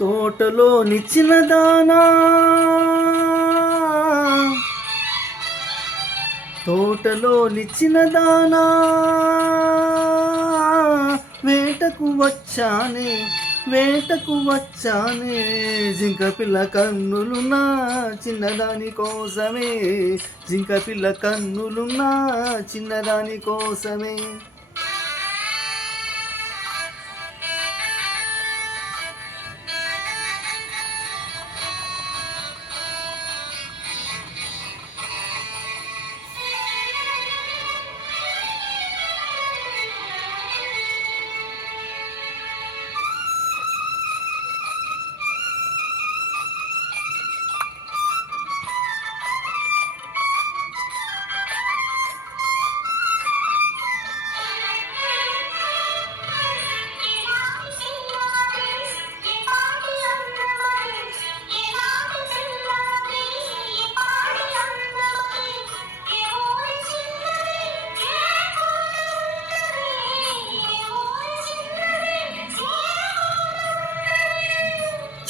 తోటలో నిచ్చిన దానా. తోటలో నిచ్చిన దానా. వేటకు వచ్చానే వేటకు వచ్చానే. జింక పిల్ల కన్నులున్నా చిన్నదాని కోసమే. జింక పిల్ల కన్నులున్నా చిన్నదాని కోసమే.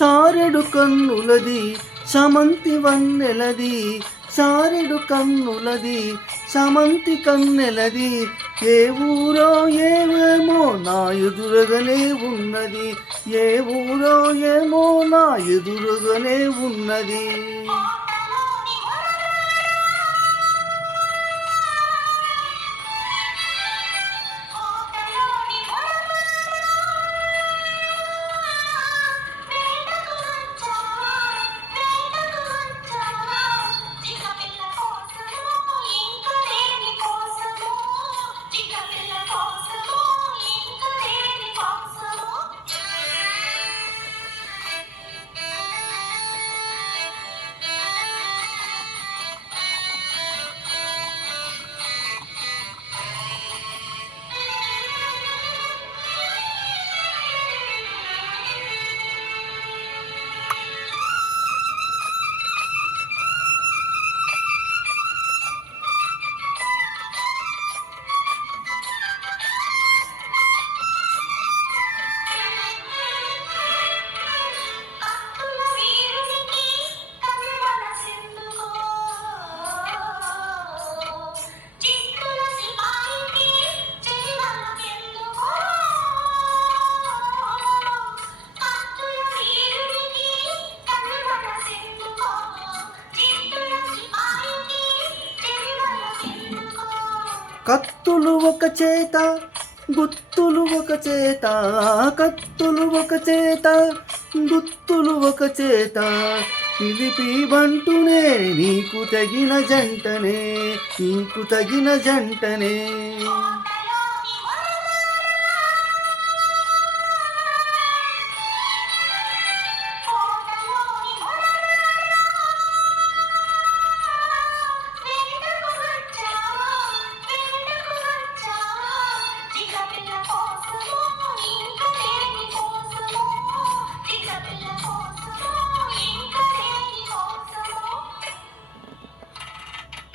చారెడు కన్నులది సమంతి వన్నెలది చారెడు కన్నులది సమంతి కన్నెలది ఏ ఊరో ఏమేమో నా ఎదురుగానే ఉన్నది ఏ ఊరో ఏమో నా ఎదురుగానే ఉన్నది. కత్తులు ఒక చేత గుత్తులు ఒక చేత కత్తులు ఒక చేత గుత్తులు ఒక చేత. పిలిపి బంటునే నీకు తగిన జంటనే నీకు తగిన జంటనే.